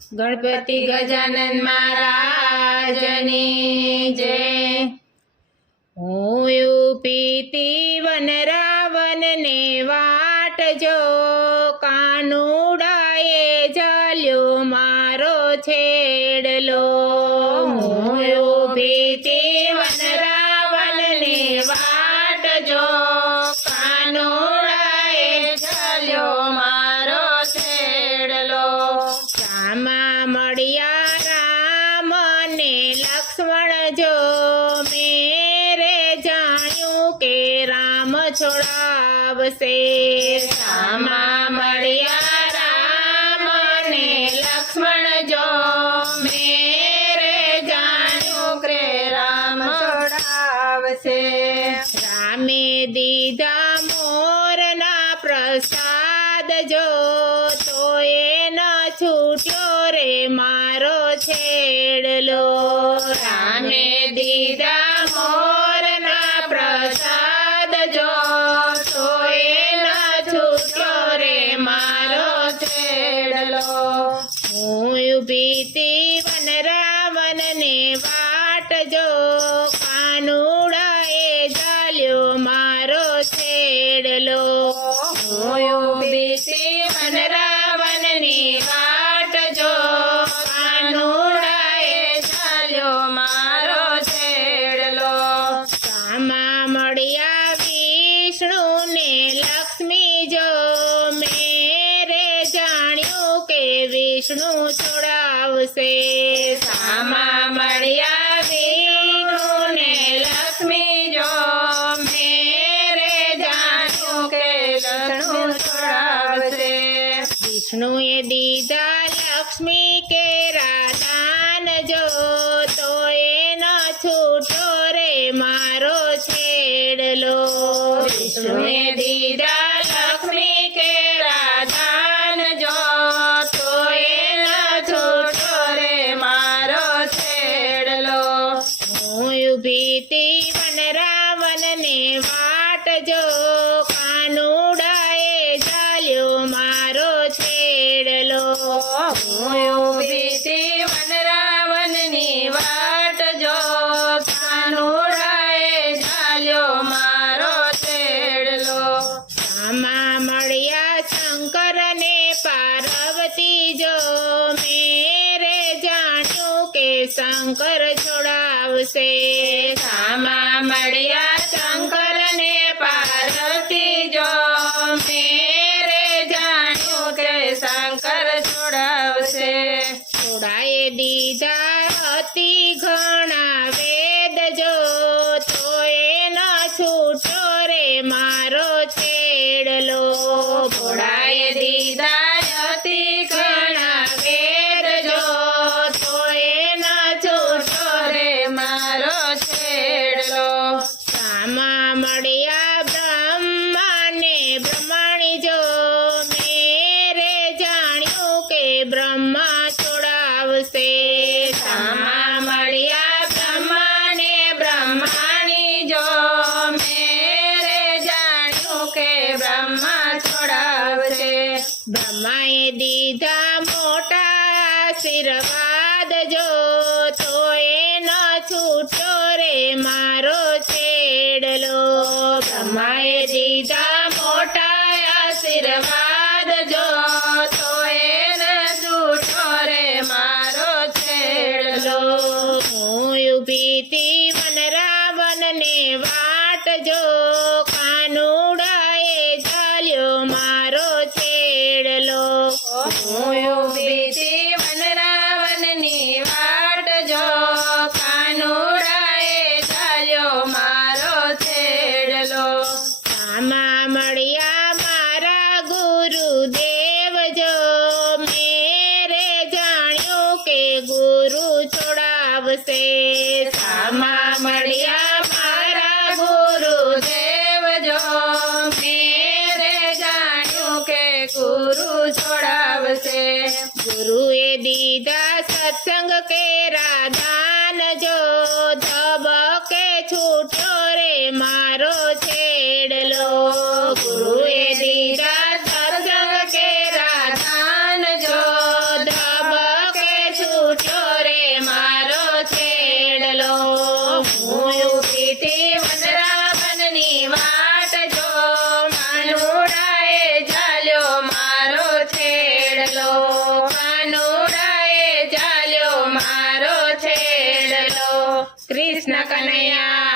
ગણપતિ ગજાનન મહારાજની જય। હું પીતી વન રાવણને વાટ જો, કાનુડાએ ઝાલ્યો મારો છેડલો। હું પીતી વન રાવણને વાટ જો, કાનુડાએ ઝાલ્યો મારો છેડલો। રામા મળ્યા રામ ને લક્ષ્મણ જો, મેરે જાણ્યું કે રામ છોડાવશે। રામા મળ્યા રામ ને લક્ષ્મણ જો, મેરે જાણ્યું કે રામ છોડાવશે। રામે દીધા મોરના પ્રસાદ જો, તો ન છૂટ્યો રે મારો છેડલો। રામે દીધા મોરના પ્રસાદ જો, તો ન છૂટ્યો રે મારો છેડલો। હું પીતી વન રાવણને વાટ જો, કાનુડાએ ઝાલ્યો મારો છેડલો। હું પીતી વન રાવણની વાટ જો, કાનુડાએ ઝાલ્યો મારો છેડલો। રામા મળ્યા વિષ્ણુ ને લક્ષ્મી જો, મેરે જાણ્યું કે વિષ્ણુ છોડાવશે। રામા મળ્યા વિષ્ણુ ને લક્ષ્મી જો, મેરે જાણ્યું કે વિષ્ણુ છોડાવશે। વિષ્ણુએ દીધા લક્ષ્મી કેરા દાન જો, તો ન છૂટો રે મારો છેડલો। વિષ્ણુએ દીધા લક્ષ્મી કેરા દાન જો, તો ન છૂટો રે મારો છેડલો। હું પીતી વન રાવણને વાટ જો, કાનુડાએ ઝાલ્યો મારો છેડલો। હું પીતી વન રાવણની વાટ જો, કાનુડાએ ઝાલ્યો મારો છેડલો। રામા મળ્યા શંકર ને પાર્વતી જો, મેરે જાણ્યું કે શંકર છોડાવશે। રામા મળ્યા શંકર ને પાર્વતી જો, મેરે જાણ્યું કે શંકર છોડાવશે। છોડાએ દીધા અતિ ઘણા વેદ જો, તો ન છૂટો રે મારો છેડલો। છોડાએ દીધા અતિ ઘણા વેદ જો, તો ન છૂટો રે મારો છેડલો। રામા મળ્યા બ્રહ્મા ને બ્રહ્મણી જો, મેરે જાણ્યું કે બ્રહ્મા છોડાવશે। રામા મળ્યા બ્રહ્મા ને બ્રહ્માણી જો, મેરે જાણ્યું કે બ્રહ્મા છોડાવશે। બ્રહ્માએ દીધા મોટા આશીર્વાદ જો, તો ન છૂટો રે મારો છેડલો। બ્રહ્માએ દીધા મોટા આશીર્વાદ જો, તો ન છૂટો રે મારો છેડલો। હું પીતી વન રાવણને વાટ જો, કાનુડાએ ઝાલ્યો મારો છેડલો। હું પીતી વન રાવણની વાટ જો, કાનુડાએ ઝાલ્યો મારો છેડલો। રામા મળ્યા મારા ગુરુદેવ જો, મેરે જાણ્યું કે ગુરુ છોડાવશે। રામા મળ્યા મારા ગુરુદેવ જો, મેરે જાણ્યું કે ગુરુ છોડાવશે। ગુરુએ દીધા સત્સંગ કેરા દાન જો, ધબકે છૂટ્યો રે મારો છેડલો। ગુરુએ દીધા સત્સંગ કેરા દાન જો, ધબકે પીઠી વનરાવનની વાટ જો કાનુડાએ ઝાલ્યો મારો છેડલો કાનુડાએ ઝાલ્યો મારો છેડલો કૃષ્ણ કનૈયા